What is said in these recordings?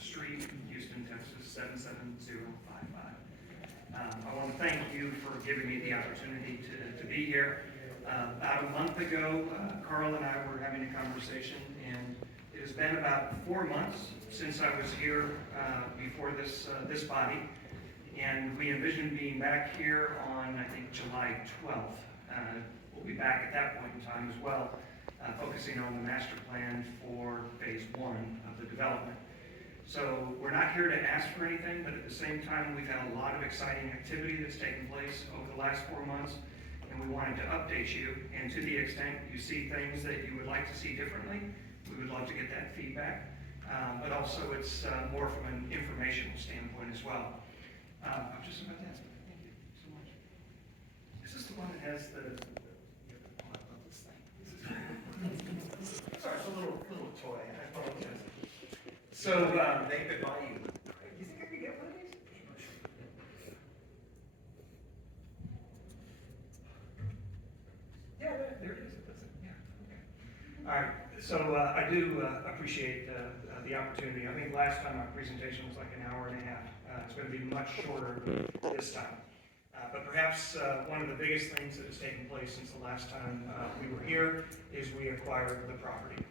Street, Houston, Texas, 77055. I want to thank you for giving me the opportunity to be here. About a month ago, Carl and I were having a conversation, and it has been about 4 months since I was here before this body, and we envision being back here on, I think, July 12th. We'll be back at that point in time as well, focusing on the master plan for phase 1 of the development. So we're not here to ask for anything, but at the same time, we've had a lot of exciting activity that's taken place over the last 4 months, and we wanted to update you. And to the extent you see things that you would like to see differently, we would love to get that feedback. But also it's more from an informational standpoint as well. I'm just about to ask, thank you so much. Is this the one that has the oh, I love this thing. Sorry, it's a little toy. I apologize. So, they could buy you. You think I could get one of these? Yeah, there it is. It does it. Yeah. Okay. All right. So I do appreciate the opportunity. I think last time our presentation was like an hour and a half. It's going to be much shorter this time. But perhaps one of the biggest things that has taken place since the last time we were here is we acquired the property.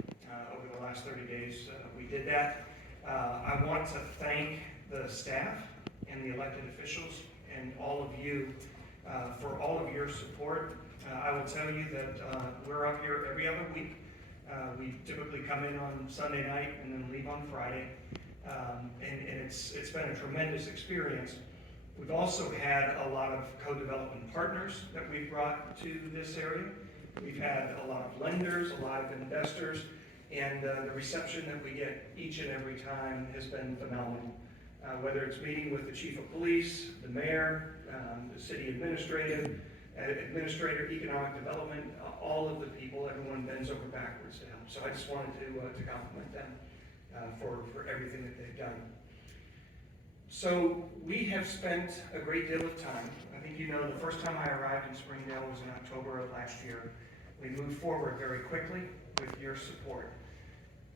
Over the last 30 days, we did that. I want to thank the staff and the elected officials and all of you for all of your support. I will tell you that we're up here every other week. We typically come in on Sunday night and then leave on Friday. And it's been a tremendous experience. We've also had a lot of co-development partners that we've brought to this area. We've had a lot of lenders, a lot of investors, and the reception that we get each and every time has been phenomenal. Whether it's meeting with the chief of police, the mayor, the city administrator, economic development, all of the people, everyone bends over backwards to help. So I just wanted to compliment them for everything that they've done. So we have spent a great deal of time. I think you know the first time I arrived in Springdale was in October of last year. We moved forward very quickly with your support.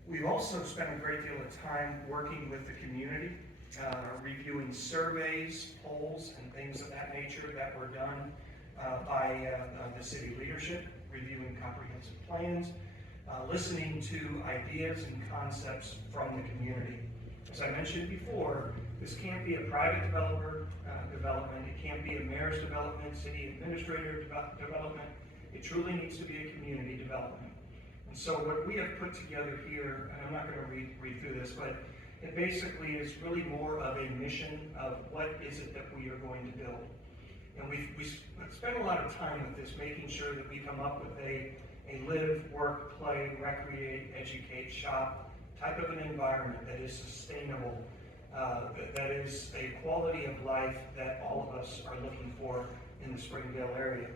We've also spent a great deal of time working with the community, reviewing surveys, polls, and things of that nature that were done by the city leadership, reviewing comprehensive plans, listening to ideas and concepts from the community. As I mentioned before, this can't be a private developer development. It can't be a mayor's development, city administrator development. It truly needs to be a community development. And so what we have put together here, and I'm not going to read through this, but it basically is really more of a mission of what is it that we are going to build. And we spent a lot of time with this, making sure that we come up with a live, work, play, recreate, educate, shop type of an environment that is sustainable, that is a quality of life that all of us are looking for in the Springdale area.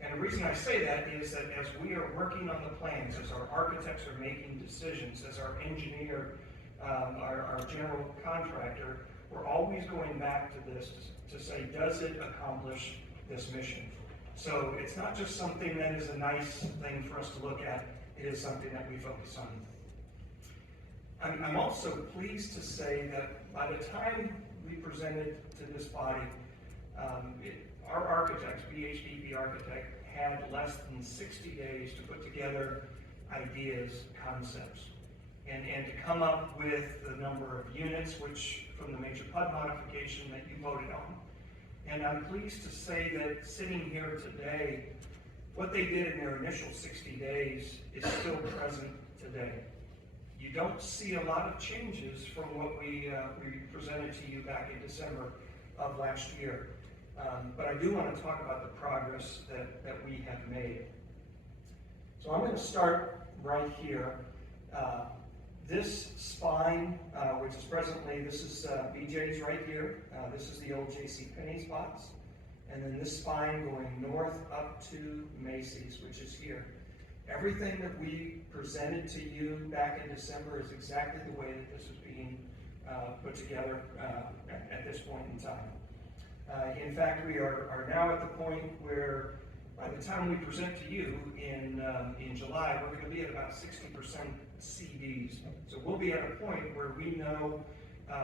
And the reason I say that is that as we are working on the plans, as our architects are making decisions, as our engineer, our general contractor, we're always going back to this to say, does it accomplish this mission? So it's not just something that is a nice thing for us to look at, it is something that we focus on. I'm also pleased to say that by the time we presented to this body, our architects, BHDB architect, had less than 60 days to put together ideas, concepts, and to come up with the number of units, which from the major PUD modification that you voted on. And I'm pleased to say that sitting here today, what they did in their initial 60 days is still present today. You don't see a lot of changes from what we presented to you back in December of last year. But I do want to talk about the progress that we have made. So I'm going to start right here. This spine, which is presently, this is BJ's right here. This is the old JCPenney's box. And then this spine going north up to Macy's, which is here. Everything that we presented to you back in December is exactly the way that this is being put together at this point in time. In fact, we are now at the point where by the time we present to you in July, we're going to be at about 60% CDs. So we'll be at a point where we know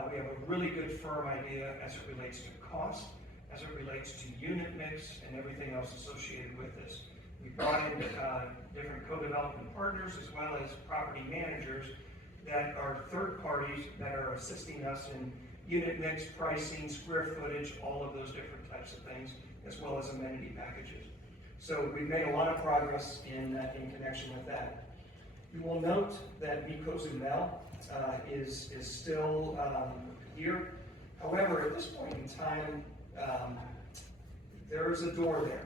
we have a really good firm idea as it relates to cost, as it relates to unit mix, and everything else associated with this. We brought in different co-development partners as well as property managers that are third parties that are assisting us in unit mix, pricing, square footage, all of those different types of things, as well as amenity packages. So we've made a lot of progress in connection with that. You will note that Mel is still here. However, at this point in time, there is a door there.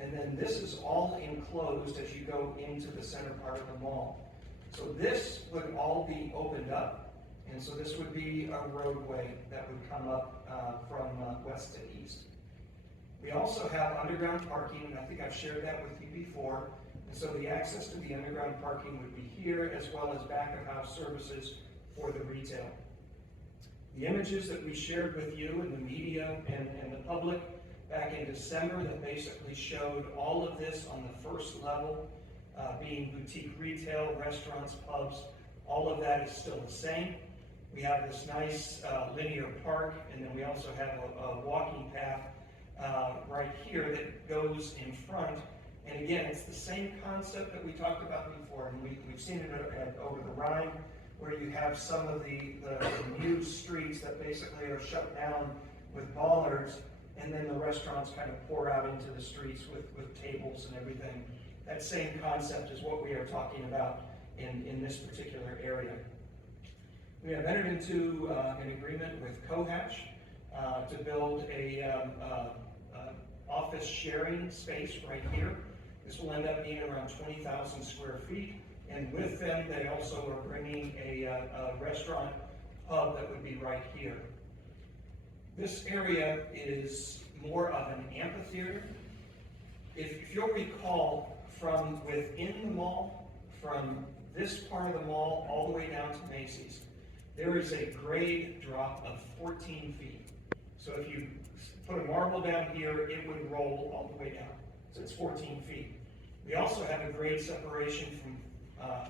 And then this is all enclosed as you go into the center part of the mall. So this would all be opened up. And so this would be a roadway that would come up from west to east. We also have underground parking, and I think I've shared that with you before. And so the access to the underground parking would be here, as well as back of house services for the retail. The images that we shared with you in the media and the public back in December that basically showed all of this on the first level, being boutique retail, restaurants, pubs, all of that is still the same. We have this nice linear park, and then we also have a walking path right here that goes in front. And again, it's the same concept that we talked about before, and we've seen it over the Rhine, where you have some of the new streets that basically are shut down with bollards, and then the restaurants kind of pour out into the streets with tables and everything. That same concept is what we are talking about in this particular area. We have entered into an agreement with Cohatch to build a office sharing space right here. This will end up being around 20,000 square feet. And with them, they also are bringing a restaurant hub that would be right here. This area is more of an amphitheater. If you'll recall, from within the mall, from this part of the mall all the way down to Macy's, there is a grade drop of 14 feet. So if you put a marble down here, it would roll all the way down. So it's 14 feet. We also have a grade separation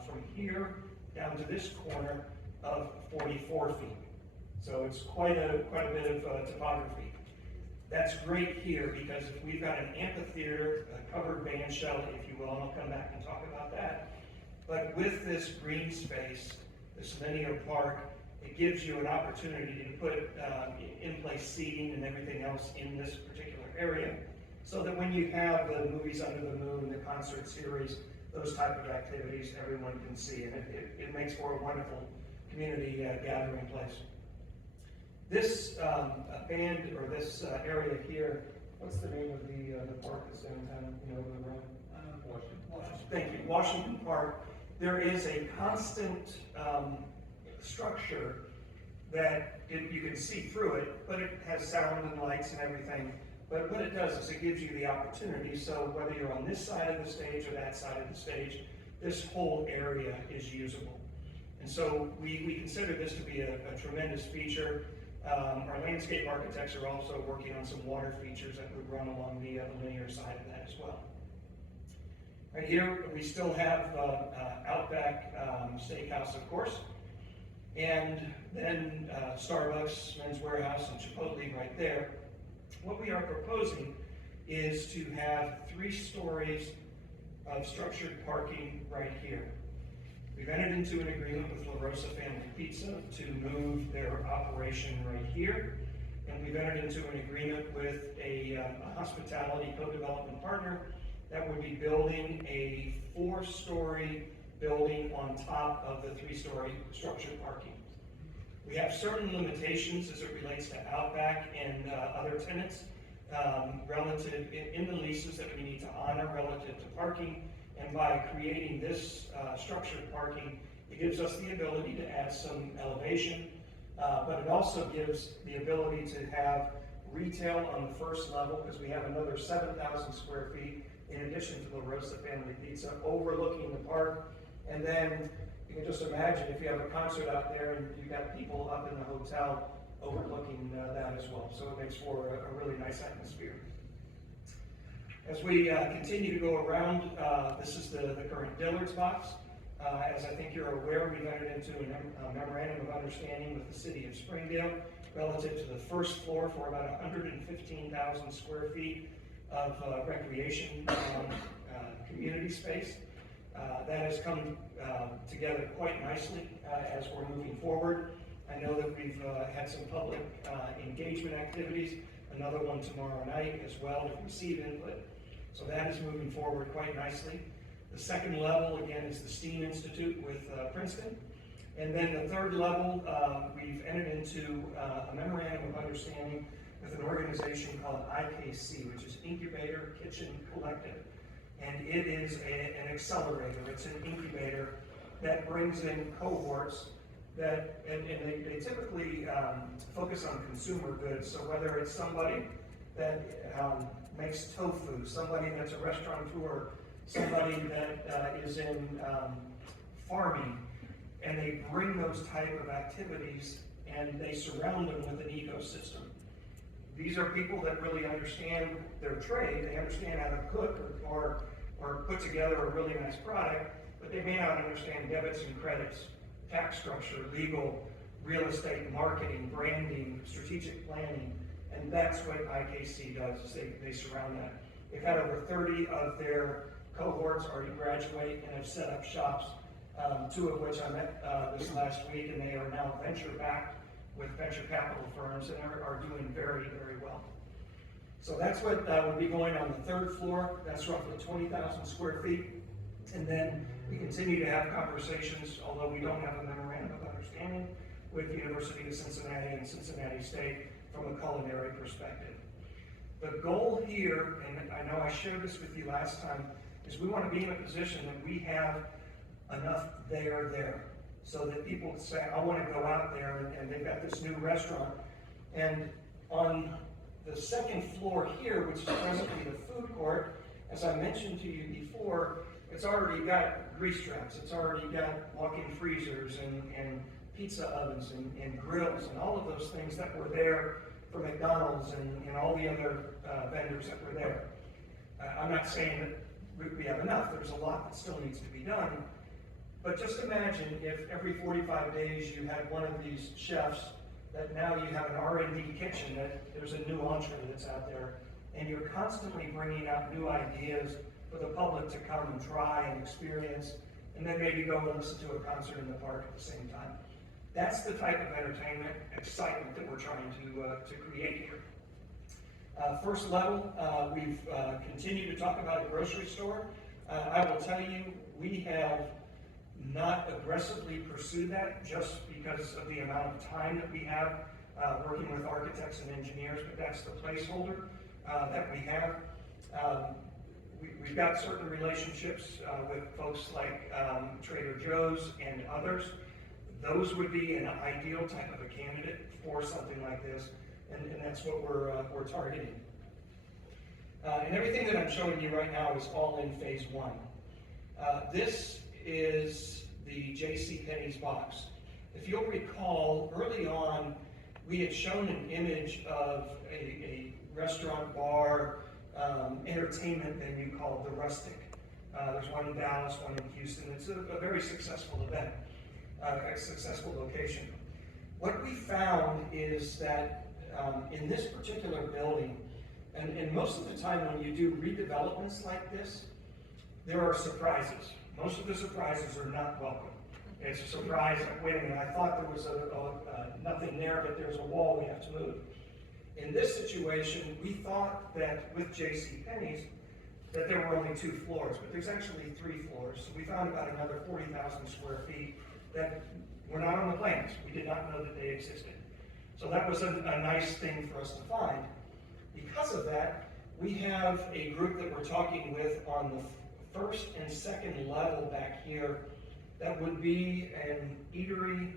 from here down to this corner of 44 feet. So it's quite a bit of topography. That's great here because if we've got an amphitheater, a covered band shell, if you will, and I'll come back and talk about that. But with this green space, this linear park, it gives you an opportunity to put in-place seating and everything else in this particular area, so that when you have the movies under the moon, the concert series, those type of activities, everyone can see, and it makes for a wonderful community gathering place. This band, or this area here, what's the name of the park that's downtown, over the road? Washington. Thank you, Washington Park. There is a constant structure that you can see through it, but it has sound and lights and everything. But what it does is it gives you the opportunity, so whether you're on this side of the stage or that side of the stage, this whole area is usable. And so we consider this to be a tremendous feature. Our landscape architects are also working on some water features that would run along the linear side of that as well. Right here, we still have Outback Steakhouse, of course, and then Starbucks, Men's Warehouse, and Chipotle right there. What we are proposing is to have 3 stories of structured parking right here. We've entered into an agreement with La Rosa Family Pizza to move their operation right here. And we've entered into an agreement with a hospitality co-development partner that would be building a 4-story building on top of the 3-story structured parking. We have certain limitations as it relates to Outback and other tenants relative in the leases that we need to honor relative to parking. And by creating this structured parking, it gives us the ability to add some elevation, but it also gives the ability to have retail on the first level, because we have another 7,000 square feet in addition to La Rosa Family Pizza overlooking the park. And then you can just imagine if you have a concert out there and you've got people up in the hotel overlooking that as well. So it makes for a really nice atmosphere. As we continue to go around, this is the current Dillard's box. As I think you're aware, we've entered into a memorandum of understanding with the city of Springdale relative to the first floor for about 115,000 square feet of recreation community space. That has come together quite nicely as we're moving forward. I know that we've had some public engagement activities, another one tomorrow night as well to receive input. So that is moving forward quite nicely. The second level, again, is the STEAM Institute with Princeton. And then the third level, we've entered into a memorandum of understanding with an organization called IKC, which is Incubator Kitchen Collective. And it is an accelerator. It's an incubator that brings in cohorts that, and they typically focus on consumer goods. So whether it's somebody that makes tofu, somebody that's a restaurateur, somebody that is in farming, and they bring those type of activities and they surround them with an ecosystem. These are people that really understand their trade. They understand how to cook or put together a really nice product, but they may not understand debits and credits, tax structure, legal, real estate, marketing, branding, strategic planning, and that's what IKC does, is they surround that. They've had over 30 of their cohorts already graduate and have set up shops, 2 of which I met this last week, and they are now venture-backed with venture capital firms and are doing very, very well. So that's what would be going on the 3rd floor. That's roughly 20,000 square feet. And then we continue to have conversations, although we don't have a memorandum of understanding, with the University of Cincinnati and Cincinnati State from a culinary perspective. The goal here, and I know I shared this with you last time, is we want to be in a position that we have enough there, so that people say, I want to go out there, and they've got this new restaurant. And on the 2nd floor here, which is presently the food court, as I mentioned to you before, it's already got grease traps, it's already got walk-in freezers and pizza ovens and grills and all of those things that were there for McDonald's and all the other vendors that were there. I'm not saying that we have enough. There's a lot that still needs to be done. But just imagine if every 45 days you had one of these chefs that now you have an R&D kitchen, that there's a new entree that's out there, and you're constantly bringing out new ideas for the public to come and try and experience, and then maybe go and listen to a concert in the park at the same time. That's the type of entertainment, excitement that we're trying to create here. First level, we've continued to talk about a grocery store. I will tell you, we have not aggressively pursued that just because of the amount of time that we have working with architects and engineers, but that's the placeholder that we have. We've got certain relationships with folks like Trader Joe's and others. Those would be an ideal type of a candidate for something like this, and that's what we're targeting. And everything that I'm showing you right now is all in phase 1. This is the JCPenney's box. If you'll recall, early on, we had shown an image of a restaurant, bar, entertainment venue called The Rustic. There's one in Dallas, one in Houston. It's a very successful event, a successful location. What we found is that in this particular building, and most of the time when you do redevelopments like this, there are surprises. Most of the surprises are not welcome. It's a surprise, like, wait a minute, I thought there was nothing there, but there's a wall we have to move. In this situation, we thought that with JCPenney's, that there were only 2 floors, but there's actually 3 floors. So we found about another 40,000 square feet that were not on the plans. We did not know that they existed. So that was a nice thing for us to find. Because of that, we have a group that we're talking with on the 1st and 2nd level back here that would be an eatery,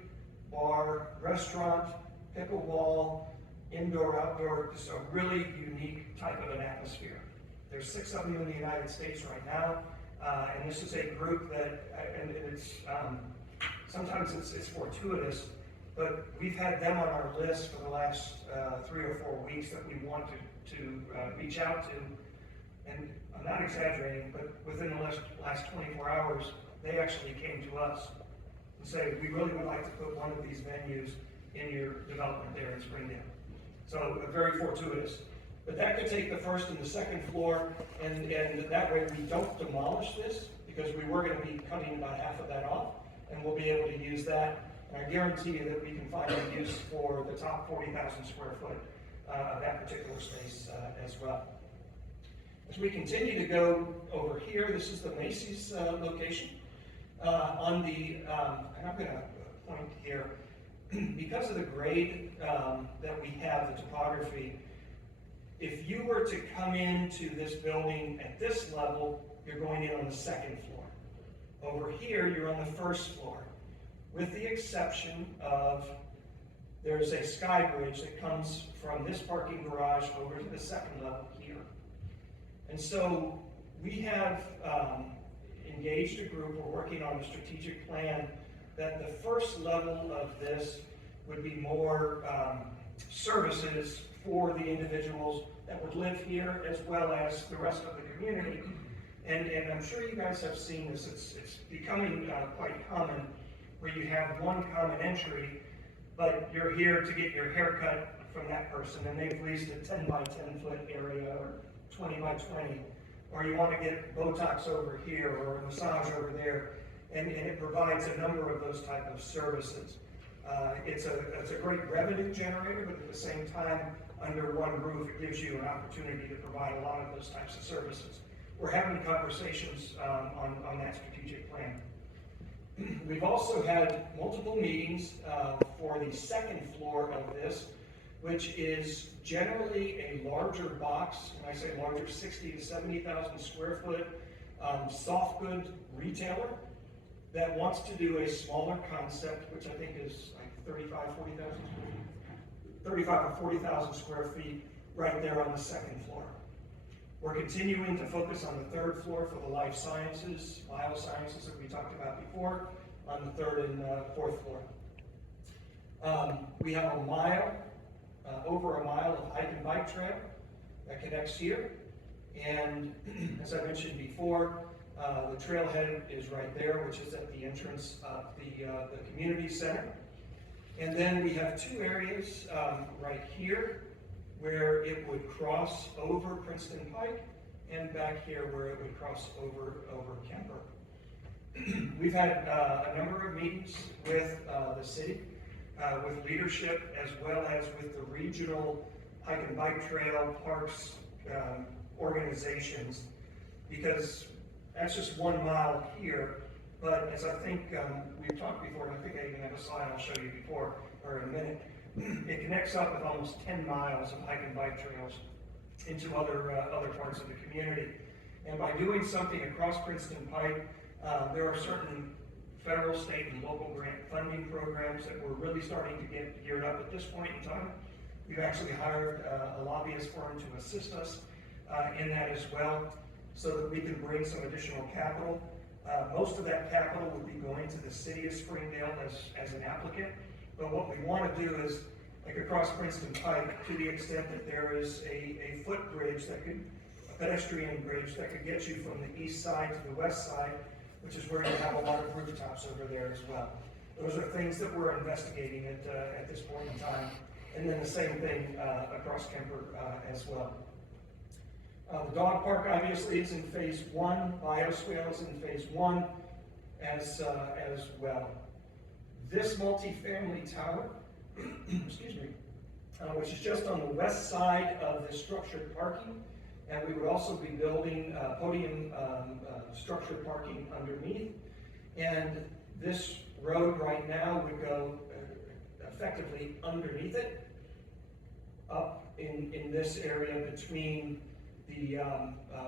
bar, restaurant, pickleball, indoor, outdoor, just a really unique type of an atmosphere. There's 6 of them in the United States right now, and this is a group that, and it's sometimes it's fortuitous, but we've had them on our list for the last 3 or 4 weeks that we want to reach out to, and I'm not exaggerating, but within the last 24 hours, they actually came to us and said, we really would like to put one of these venues in your development there in Springdale. So very fortuitous. But that could take the first and the second floor, and that way we don't demolish this, because we were going to be cutting about half of that off, and we'll be able to use that. And I guarantee you that we can find a use for the top 40,000 square foot of that particular space as well. As we continue to go over here, this is the Macy's location. And I'm going to point here, because of the grade that we have, the topography, if you were to come into this building at this level, you're going in on the second floor. Over here, you're on the first floor, with the exception of there's a sky bridge that comes from this parking garage over to the second level here. And so we have engaged a group, we're working on a strategic plan that the first level of this would be more services for the individuals that would live here, as well as the rest of the community. And I'm sure you guys have seen this. It's becoming quite common, where you have one common entry, but you're here to get your hair cut from that person, and they've leased a 10 by 10 foot area, or 20 by 20, or you want to get Botox over here, or a massage over there, and it provides a number of those type of services. It's a great revenue generator, but at the same time, under one roof, it gives you an opportunity to provide a lot of those types of services. We're having conversations on that strategic plan. We've also had multiple meetings for the second floor of this, which is generally a larger box, and I say larger, 60 to 70,000 square foot soft good retailer that wants to do a smaller concept, which I think is like 35 or 40,000 square feet right there on the second floor. We're continuing to focus on the third floor for the life sciences, biosciences that we talked about before, on the third and fourth floor. We have over a mile of hike and bike trail that connects here. And as I mentioned before, the trailhead is right there, which is at the entrance of the community center. And then we have two areas right here where it would cross over Princeton Pike, and back here where it would cross over Kemper. We've had a number of meetings with the city, with leadership, as well as with the regional hike and bike trail parks organizations, because that's just 1 mile here. But as I think we've talked before, and I think I even have a slide I'll show you before, or in a minute, it connects up with almost 10 miles of hike and bike trails into other parts of the community. And by doing something across Princeton Pike, there are certain federal, state, and local grant funding programs that we're really starting to get geared up at this point in time. We've actually hired a lobbyist firm to assist us in that as well, so that we can bring some additional capital. Most of that capital would be going to the city of Springdale as an applicant. But what we want to do is, like across Princeton Pike, to the extent that there is a footbridge a pedestrian bridge that could get you from the east side to the west side, which is where you have a lot of rooftops over there as well. Those are things that we're investigating at this point in time. And then the same thing across Kemper as well. The dog park obviously is in phase 1. Bioswale is in phase 1 as well. This multifamily tower, excuse me, which is just on the west side of the structured parking, and we would also be building podium structured parking underneath. And this road right now would go effectively underneath it, up in this area between the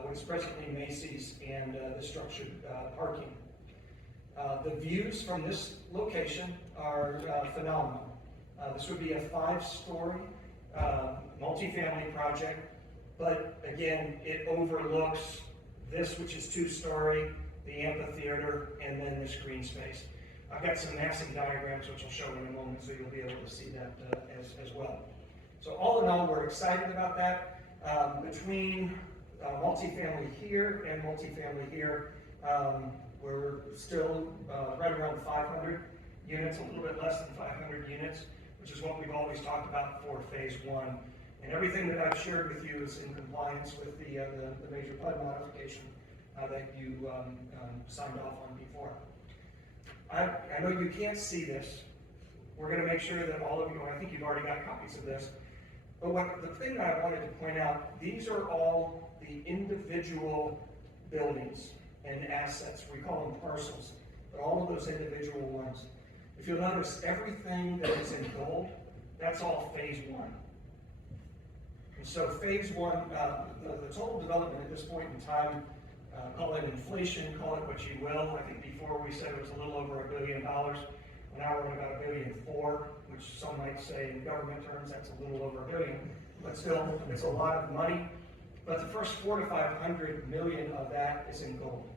what is presently Macy's and the structured parking. The views from this location are phenomenal. This would be a 5-story multifamily project, but again, it overlooks this, which is 2-story, the amphitheater, and then this green space. I've got some massive diagrams which I'll show in a moment, so you'll be able to see that as well. So all in all, we're excited about that. Between multifamily here and multifamily here, We're still right around 500 units, a little bit less than 500 units, which is what we've always talked about for phase one. And everything that I've shared with you is in compliance with the major PUD modification that you signed off on before. I know you can't see this. We're going to make sure that all of you, I think you've already got copies of this, but the thing that I wanted to point out, these are all the individual buildings and assets. We call them parcels, but all of those individual ones. If you'll notice, everything that is in gold, that's all phase one. And so phase one, the total development at this point in time, call it inflation, call it what you will. I think before we said it was a little over $1 billion. Now we're at about $1.4 billion, which some might say in government terms that's a little over $1 billion, but still it's a lot of money. But the first 400 to 500 million of that is in gold.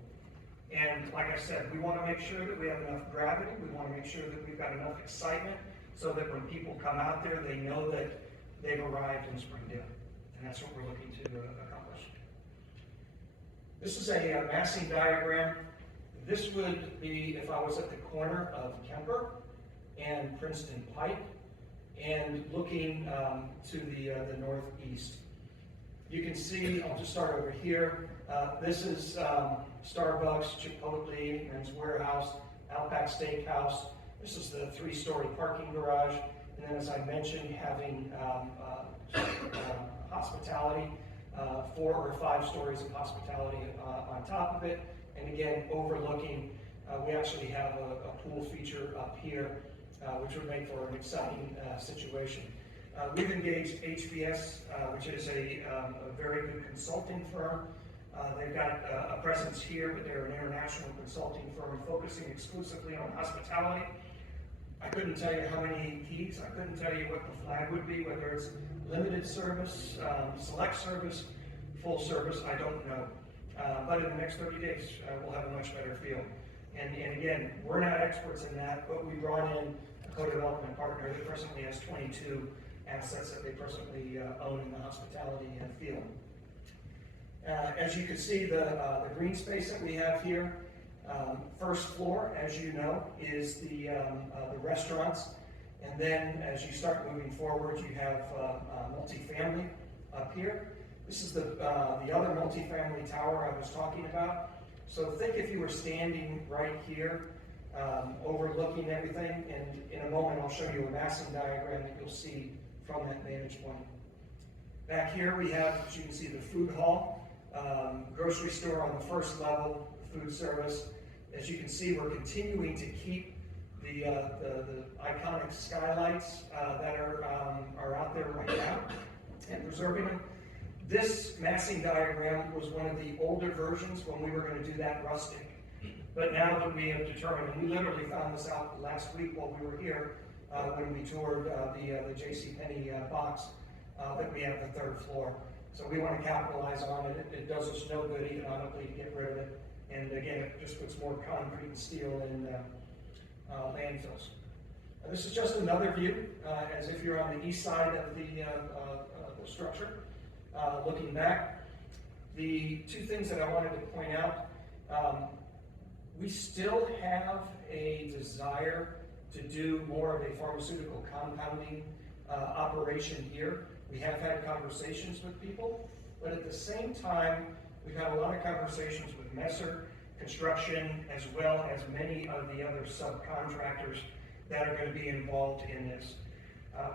And like I said, we want to make sure that we have enough gravity. We want to make sure that we've got enough excitement so that when people come out there, they know that they've arrived in Springdale. And that's what we're looking to accomplish. This is a massing diagram. This would be if I was at the corner of Kemper and Princeton Pike and looking to the northeast. You can see, I'll just start over here. This is Starbucks, Chipotle, Men's Warehouse, Outback Steakhouse. This is the 3-story parking garage. And then as I mentioned, having hospitality, 4 or 5 stories of hospitality on top of it. And again, overlooking, we actually have a pool feature up here, which would make for an exciting situation. We've engaged HBS, which is a very good consulting firm. They've got a presence here, but they're an international consulting firm focusing exclusively on hospitality. I couldn't tell you how many keys, I couldn't tell you what the flag would be, whether it's limited service, select service, full service, I don't know. But in the next 30 days, we'll have a much better feel. And again, we're not experts in that, but we brought in a co-development partner that presently has 22 assets that they presently own in the hospitality field. As you can see, the green space that we have here, first floor, as you know, is the restaurants. And then as you start moving forward, you have multifamily up here. This is the other multifamily tower I was talking about. So think if you were standing right here, overlooking everything, and in a moment I'll show you a massing diagram that you'll see from that vantage point. Back here we have, as you can see, the food hall, grocery store on the first level, food service. As you can see, we're continuing to keep the iconic skylights that are out there right now and preserving them. This massing diagram was one of the older versions when we were going to do that rustic. But now that we have determined, and we literally found this out last week while we were here, when we toured the JCPenney box, that we have the 3rd floor. So we want to capitalize on it. It does us no good economically to get rid of it. And again, it just puts more concrete and steel in landfills. This is just another view, as if you're on the east side of the structure. Looking back, the 2 things that I wanted to point out, we still have a desire to do more of a pharmaceutical compounding operation here. We have had conversations with people, but at the same time, we've had a lot of conversations with Messer Construction, as well as many of the other subcontractors that are going to be involved in this.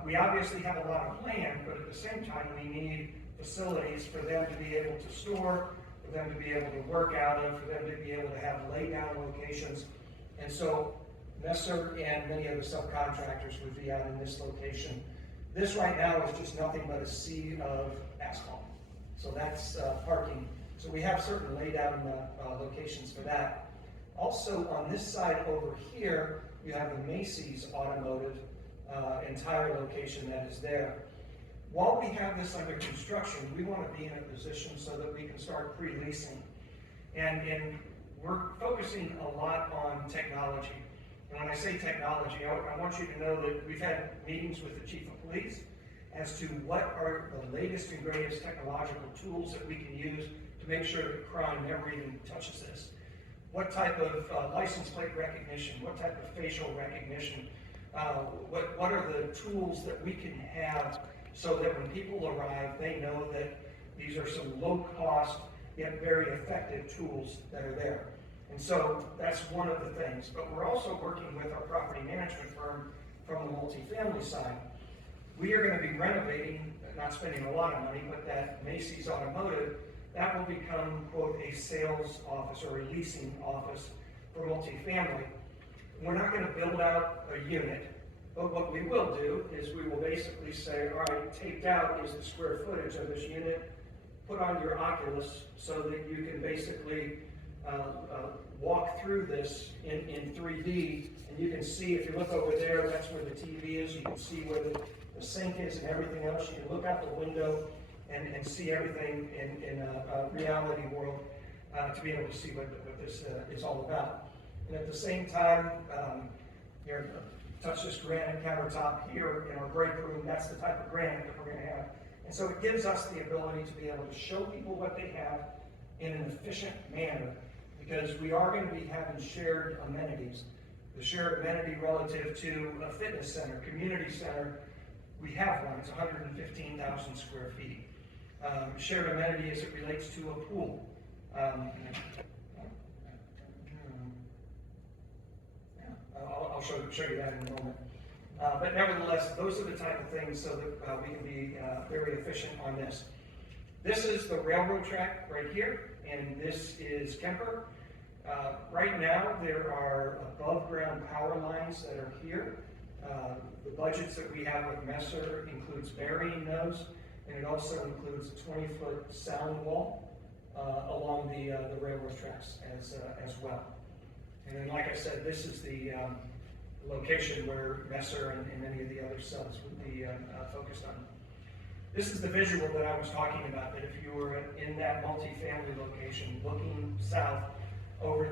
We obviously have a lot of land, but at the same time, we need facilities for them to be able to store, for them to be able to work out of, for them to be able to have lay-down locations. And so Messer and many other subcontractors would be out in this location. This right now is just nothing but a sea of asphalt. So that's parking. So we have certain lay-down locations for that. Also on this side over here, you have the Macy's automotive entire location that is there. While we have this under construction, we want to be in a position so that we can start pre-leasing. And we're focusing a lot on technology. And when I say technology, I want you to know that we've had meetings with the Chief of Police as to what are the latest and greatest technological tools that we can use to make sure that crime never even touches this. what type of license plate recognition, what type of facial recognition, what are the tools that we can have so that when people arrive, they know that these are some low-cost, yet very effective tools that are there. And so that's one of the things. But we're also working with our property management firm from the multifamily side. We are going to be renovating, not spending a lot of money, but that Macy's Automotive, that will become, quote, a sales office or a leasing office for multifamily. We're not going to build out a unit, but what we will do is we will basically say, all right, taped out is the square footage of this unit, put on your Oculus so that you can basically walk through this in 3D, and you can see, if you look over there, that's where the TV is, you can see where the sink is and everything else. You can look out the window and see everything in a reality world to be able to see what this is all about. And at the same time, touch this granite countertop here in our break room. That's the type of granite that we're going to have. And so it gives us the ability to be able to show people what they have in an efficient manner, because we are going to be having shared amenities. The shared amenity relative to a fitness center, community center, we have one. It's 115,000 square feet. Shared amenity as it relates to a pool. I'll show you that in a moment. But nevertheless, those are the type of things so that we can be very efficient on this. This is the railroad track right here, and this is Kemper. Right now, there are above ground power lines that are here. The budgets that we have with Messer includes burying those, and it also includes a 20-foot sound wall along the railroad tracks as well. And then, like I said, this is the location where Messer and many of the other subs would be focused on. This is the visual that I was talking about, that if you were in that multifamily location looking south over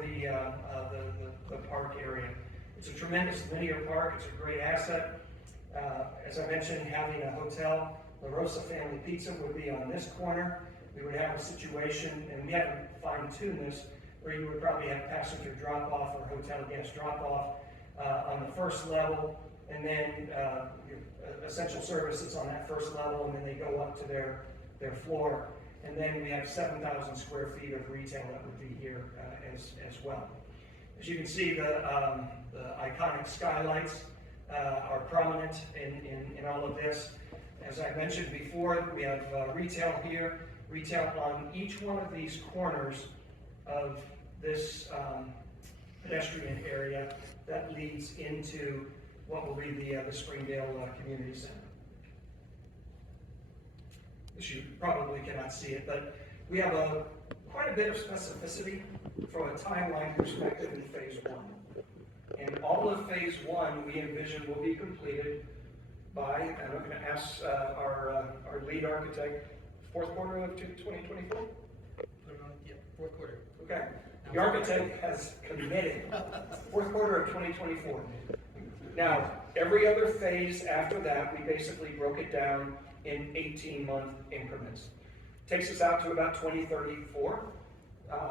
the park area. It's a tremendous linear park. It's a great asset. As I mentioned, having a hotel, La Rosa Family Pizza would be on this corner. We would have a situation, and we haven't fine-tuned this, where you would probably have passenger drop-off or hotel guest drop-off on the first level, and then essential services on that first level, and then they go up to their floor. And then we have 7,000 square feet of retail that would be here as well. As you can see, the iconic skylights are prominent in all of this. As I mentioned before, we have retail here, retail on each one of these corners of this pedestrian area that leads into what will be the Springdale Community Center. You probably cannot see it, but we have quite a bit of specificity from a timeline perspective in phase one. And all of phase one we envision will be completed by, and I'm going to ask our lead architect, fourth quarter of 2024? Yeah, fourth quarter. Okay. The architect has committed fourth quarter of 2024. Now, every other phase after that, we basically broke it down in 18-month increments. Takes us out to about 2034,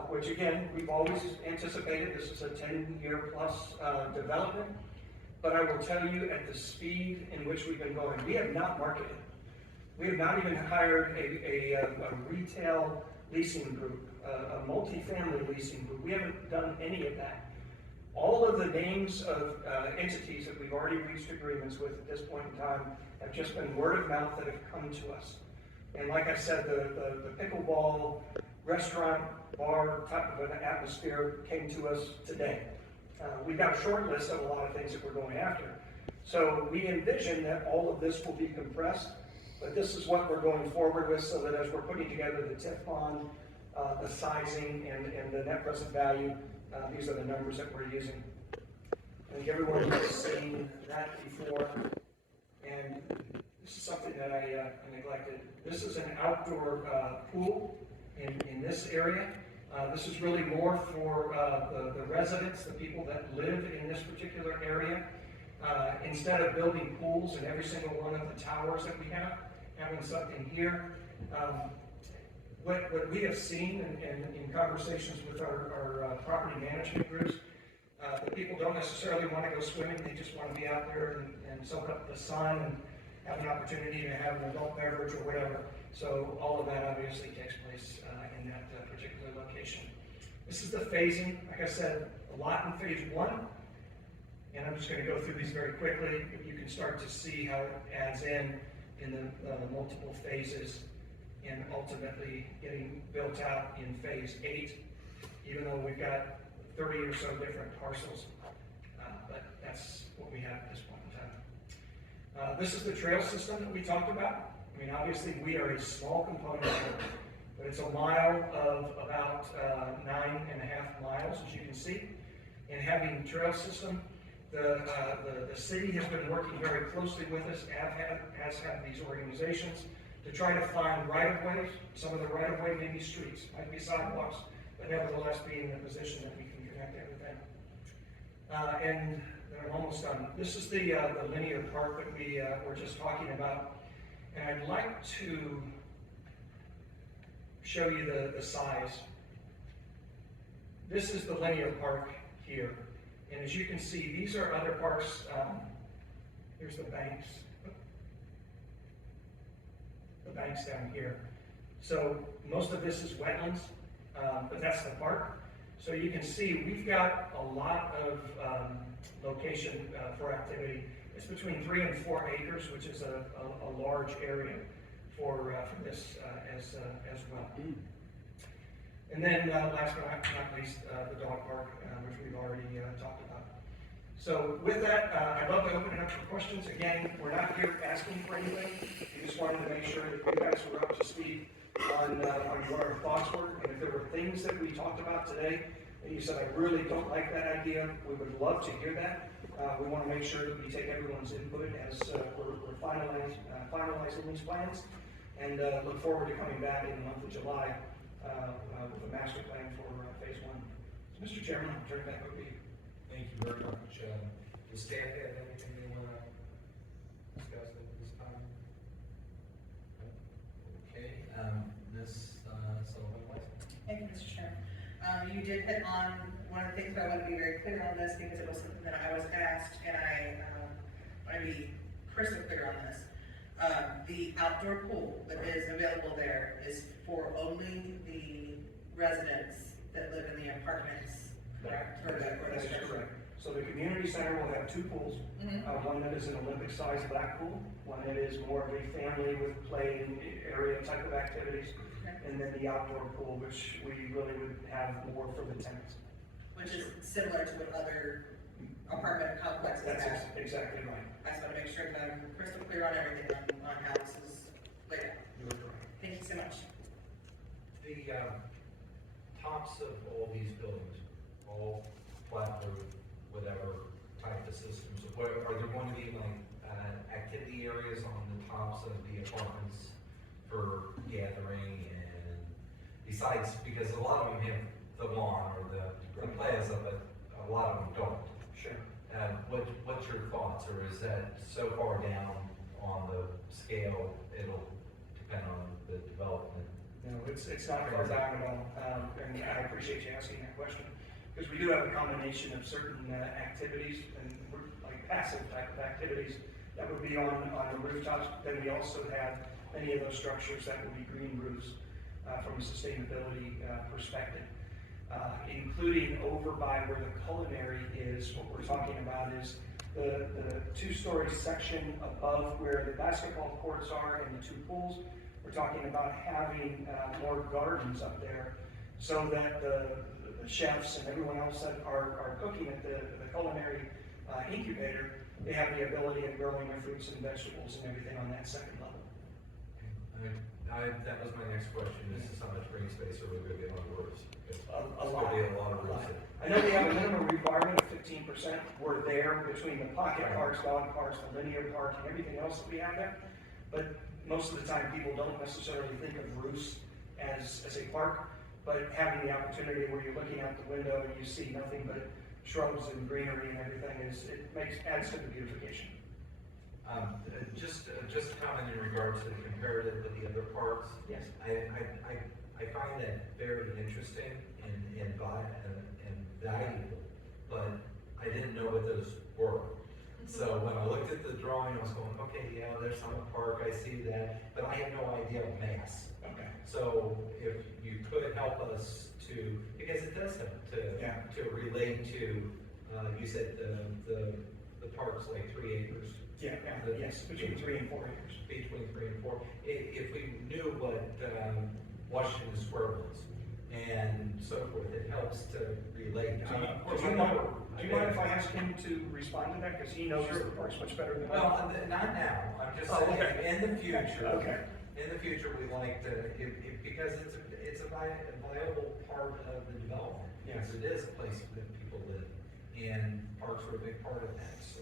which again, we've always anticipated this is a 10-year plus development. But I will tell you, at the speed in which we've been going, we have not marketed. We have not even hired a retail leasing group, a multifamily leasing group. We haven't done any of that. All of the names of entities that we've already reached agreements with at this point in time have just been word of mouth that have come to us. And like I said, the pickleball restaurant bar type of an atmosphere came to us today. We've got a short list of a lot of things that we're going after. So we envision that all of this will be compressed, but this is what we're going forward with, so that as we're putting together the TIF bond, the sizing, and the net present value, these are the numbers that we're using. I think everyone has seen that before, and this is something that I neglected. This is an outdoor pool in this area. This is really more for the residents, the people that live in this particular area. Instead of building pools in every single one of the towers that we have, having something here. What we have seen in conversations with our property management groups, the people don't necessarily want to go swimming, they just want to be out there and soak up the sun and have an opportunity to have an adult beverage or whatever. So all of that obviously takes place in that particular location. This is the phasing. Like I said, a lot in phase one, and I'm just going to go through these very quickly. You can start to see how it adds in the multiple phases and ultimately getting built out in phase 8, even though we've got 30 or so different parcels, but that's what we have at this point in time. This is the trail system that we talked about. I mean, obviously we are a small component of it, but it's a mile of about 9.5 miles, as you can see. And having trail system, the city has been working very closely with us, as have these organizations, to try to find right-of-ways. Some of the right-of-way may be streets, might be sidewalks, but nevertheless being in a position that we can connect everything. And I'm almost done. This is the linear park that we were just talking about. And I'd like to show you the size. This is the linear park here. And as you can see, these are other parks. Here's the banks. The banks down here. So most of this is wetlands, but that's the park. So you can see we've got a lot of location for activity. It's between 3 and 4 acres, which is a large area for this as well. And then last but not least, the dog park, which we've already talked about. So with that, I'd love to open it up for questions. Again, we're not here asking for anything. We just wanted to make sure that you guys were up to speed on what our thoughts were. And if there were things that we talked about today that you said, I really don't like that idea, we would love to hear that. We want to make sure that we take everyone's input as we're finalizing these plans, and look forward to coming back in the month of July with a master plan for phase 1. So, Mr. Chairman, I'll turn it back over to you. Thank you very much. Does staff have anything they want to discuss at this time? Okay, Ms. Sullivan-West. Thank you, Mr. Chair. You did hit on one of the things, but I want to be very clear on this because it was something that I was asked, and I want to be crystal clear on this. The outdoor pool that is available there is for only the residents that live in the apartments, correct? That is correct. So the community center will have 2 pools. One that is an Olympic-sized black pool, one that is more of a family with play area type of activities, and then the outdoor pool, which we really would have more for the tenants. Which is similar to what other apartment complexes have. That's exactly right. I just want to make sure that I'm crystal clear on everything on how this is laid out. You're correct. Thank you so much. The tops of all these buildings, all flat roof, whatever type of systems, are there going to be like activity areas on the tops of the apartments for gathering, and besides, because a lot of them have the lawn or the plaza, but a lot of them don't. Sure. What's your thoughts, or is that so far down on the scale, it'll depend on the development? No, it's not far down at all, and I appreciate you asking that question, because we do have a combination of certain activities, and like passive type of activities that would be on the rooftops. Then we also have many of those structures that would be green roofs from a sustainability perspective, including over by where the culinary is. What we're talking about is the 2-story section above where the basketball courts are and the 2 pools. We're talking about having more gardens up there so that the chefs and everyone else that are cooking at the culinary incubator, they have the ability of growing their fruits and vegetables and everything on that second level. That was my next question, is how much green space are we going to get on roofs? A lot. Be a lot of roofs. I know we have a minimum requirement of 15%. We're there between the pocket parks, dog parks, the linear park, and everything else that we have there. But most of the time, people don't necessarily think of roofs as a park, but having the opportunity where you're looking out the window and you see nothing but shrubs and greenery and everything adds to the beautification. Just a comment in regards to the comparative with the other parks. Yes. I I find that very interesting and valuable, but I didn't know what those were. So when I looked at the drawing, I was going, okay, yeah, there's some park, I see that, but I had no idea of mass. Okay. So if you could help us to, because it does help Yeah. to relate to, you said the park's like 3 acres. Yeah, yes, between 3 and 4 acres. Between 3 and 4. If we knew what Washington Square was and so forth, it helps to relate. Do you mind if I ask him to respond to that, because he knows the parks much better than I do? Well, not now, I'm just Oh, saying, okay. in the future. Okay. In the future, we like to, because it's a viable part of the development. Yes. It is a place that people live, and parks are a big part of that, so.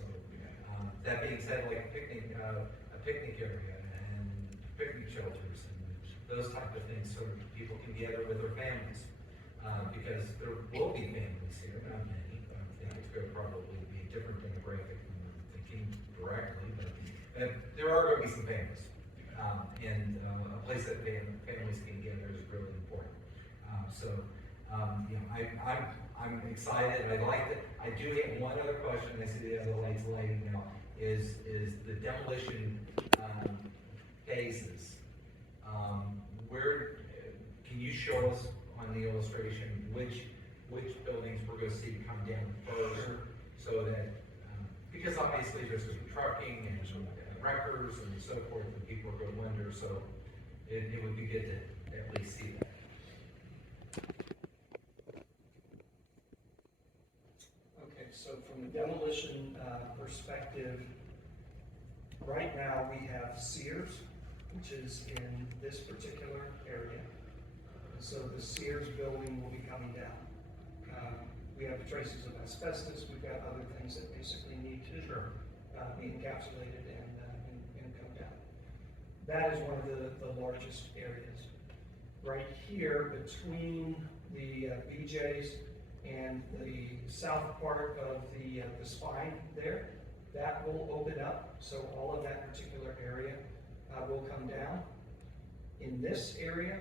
That being said, like a picnic area and picnic shelters and those type of things, so people can gather with their families. Because there will be families here, not many, but I think it's going to probably be a different demographic than we're thinking directly, but there are going to be some families. And a place that families can gather is really important. You know, I'm excited, I like it. I do have one other question, I see the other lights lighting now, is the demolition phases. Where, can you show us on the illustration which buildings we're gonna see come down first? So that, because obviously there's some trucking and some wreckers and so forth, and people are gonna wonder, so it would be good to at least see that. Okay, so from the demolition perspective, right now we have Sears, which is in this particular area. So the Sears building will be coming down. We have traces of asbestos, we've got other things that basically need to be encapsulated and come down. That is one of the largest areas. Right here between the BJ's and the south part of the spine there, that will open up, so all of that particular area will come down. In this area,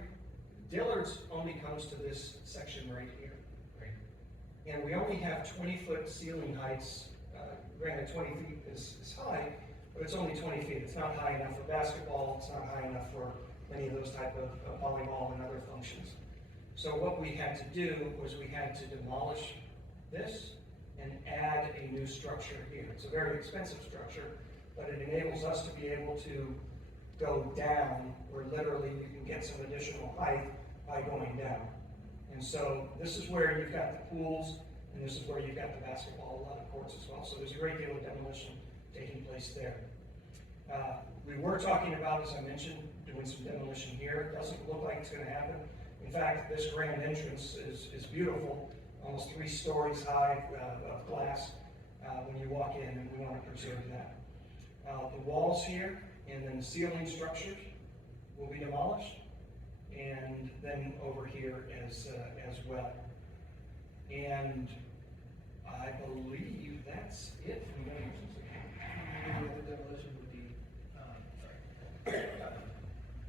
Dillard's only comes to this section right here. Right. And we only have 20-foot ceiling heights. Granted, 20 feet is high, but it's only 20 feet. It's not high enough for basketball, it's not high enough for any of those type of volleyball and other functions. So what we had to do was we had to demolish this and add a new structure here. It's a very expensive structure, but it enables us to be able to go down where literally you can get some additional height by going down. And so this is where you've got the pools, and this is where you've got the basketball, a lot of courts as well. So there's a great deal of demolition taking place there. We were talking about, as I mentioned, doing some demolition here. It doesn't look like it's going to happen. In fact, this grand entrance is beautiful, almost 3 stories high of glass when you walk in, and we want to preserve that. The walls here and then the ceiling structures will be demolished, and then over here as well. And I believe that's it from the The demolition would be,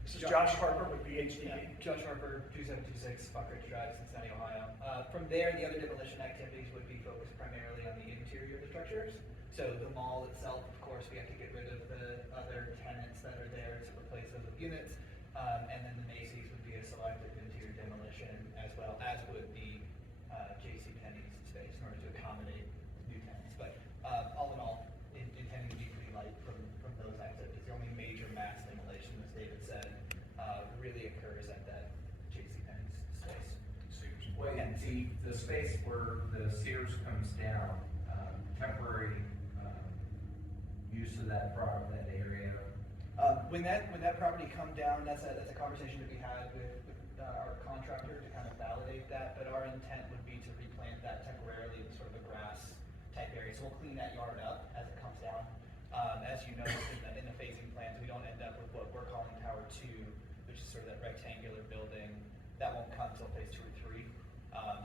This is Josh Harper with BHD. yeah, Josh Harper, 2726 Buckridge Drive, Cincinnati, Ohio. From there, the other demolition activities would be focused primarily on the interior of the structures. So the mall itself, of course, we have to get rid of the other tenants that are there to replace those with units. And then the Macy's would be a selective interior demolition, as well as would the JCPenney's space in order to accommodate new tenants. But all in all, intending to be pretty light from those activities. The only major mass demolition, as David said, really occurs at that JCPenney's space. Wait, the space where the Sears comes down, temporary use of that area. When that property come down, that's a conversation to be had with our contractor to kind of validate that, but our intent would be to replant that temporarily in sort of a grass type area. So we'll clean that yard up as it comes down. As you know, in the phasing plans, we don't end up with what we're calling Tower 2, which is sort of that rectangular building. That won't come until phase 2 or 3.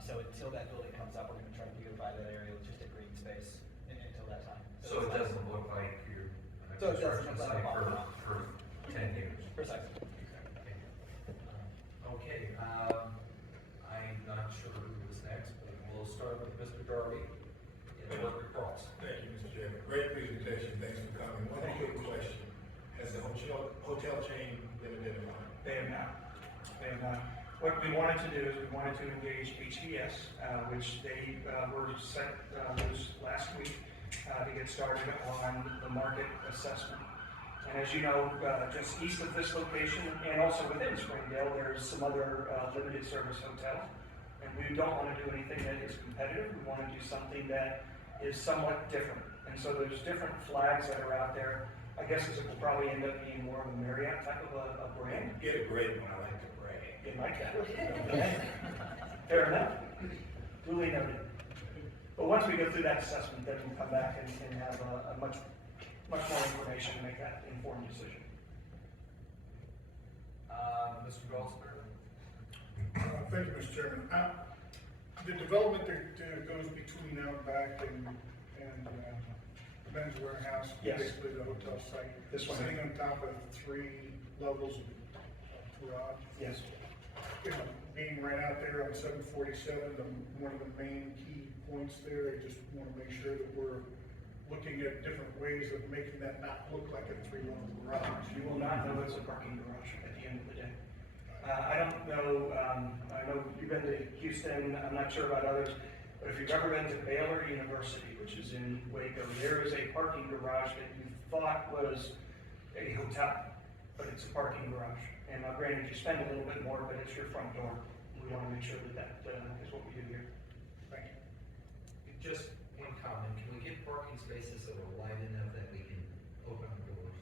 So until that building comes up, we're going to try to beautify that area with just a green space until that time. So it doesn't look like you're So it doesn't construction look like site a for 10 years. Precisely. Okay, hotel chain limited amount. They have not. They have not. What we wanted to do is we wanted to engage HDS, which they were set this last week to get started on the market assessment. And as you know, just east of this location and also within Springdale, there's some other limited service hotels. And we don't want to do anything that is competitive. We want to do something that is somewhat different. And so there's different flags that are out there. I guess it will probably end up being more of a Marriott type of a brand. Get a great one, I like to brag. You like that? Fair enough. Duly noted. But once we go through that assessment, then we'll come back and have a much more information to make that informed decision. Mr. Goldsberg? Thank you, Mr. Chairman. The development that goes between out back and the men's warehouse, Yes. basically the hotel site. This one. Sitting on top of 3 levels of garage. Yes. You know, being right out there on 747, one of the main key points there, I just want to make sure that we're looking at different ways of making that not look like a 3-level garage. You will not know it's a parking garage at the end of the day. I don't know, I know you've been to Houston, I'm not sure about others, but if you've ever been to Baylor University, which is in Waco, there is a parking garage that you thought was a hotel, but it's a parking garage. And granted, you spend a little bit more, but it's your front door. We want to make sure that is what we do here. Thank you. Just one comment, can we get parking spaces that are wide enough that we can open the doors?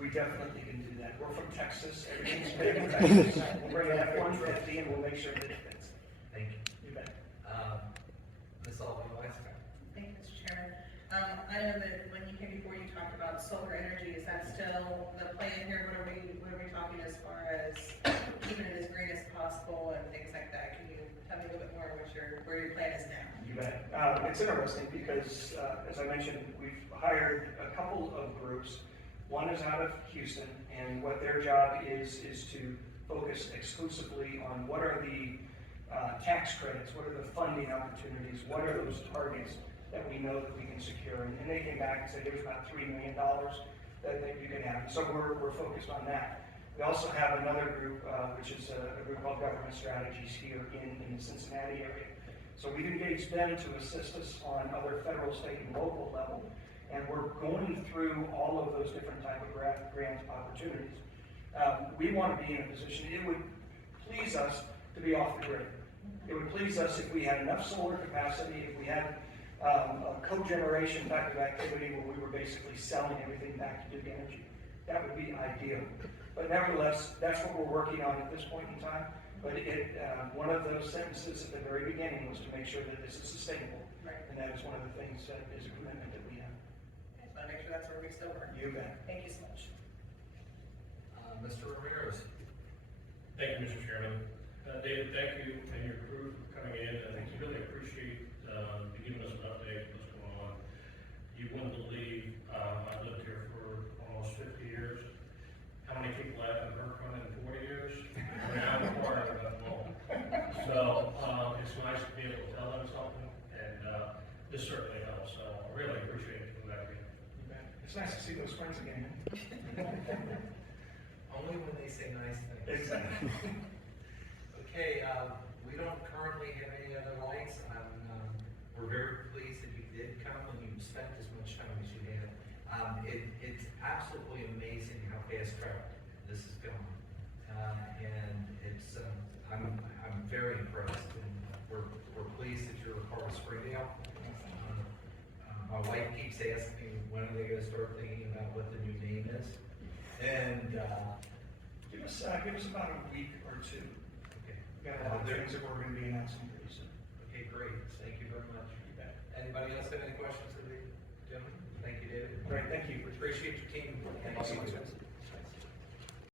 We definitely can do that. We're from Texas, everything's big in Texas. We'll bring an F-150 and we'll make sure that it fits. Thank you. You bet. Ms. Alvin Weiss. Thank you, Mr. Chairman. I know that when you came before, you talked about solar energy. Is that still the plan here? What are we talking as far as keeping it as green as possible and things like that? Can you tell me a little bit more where your plan is now? You bet. It's interesting because, as I mentioned, we've hired a couple of groups. One is out of Houston, and what their job is to focus exclusively on what are the tax credits, what are the funding opportunities, what are those targets that we know that we can secure. And they came back and said there's about $3 million that you can have. So we're focused on that. We also have another group, which is a group called Government Strategies here in the Cincinnati area. So we've engaged them to assist us on other federal, state, and local level. And we're going through all of those different type of grant opportunities. We want to be in a position, it would please us to be off the grid. It would please us if we had enough solar capacity, if we had a cogeneration type of activity where we were basically selling everything back to Duke Energy. That would be ideal. But nevertheless, that's what we're working on at this point in time. But one of those sentences at the very beginning was to make sure that this is sustainable. Right. And that is one of the things that is a commitment that we have. I just want to make sure that's where we still work. You bet. Thank you so much. Mr. Ramirez. Thank you, Mr. Chairman. David, thank you and your crew for coming in. I think you really appreciate you giving us an update on what's going on. You wouldn't believe, I've lived here for almost 50 years. How many people I haven't heard from in 40 years? I mean, I'm a part of that wall. So it's nice to be able to tell them something, and this certainly helps. So I really appreciate you coming back in. You bet. It's nice to see those friends again. Only when they say nice things. Exactly. Okay, we don't currently have any other lights. We're very pleased that you did come and you spent as much time as you had. It's absolutely amazing how fast tracked this is going. And it's, I'm very impressed, and we're pleased that you're a part of Springdale. My wife keeps asking me when are they gonna start thinking about what the new name is? And, Give us about a week or two. okay. We got a lot of things that we're going to be announcing pretty soon. Okay, great, thank you very much. You bet. Anybody else have any questions for the gentleman? Thank you, David. Great, thank you. Appreciate your team. Thank you so much.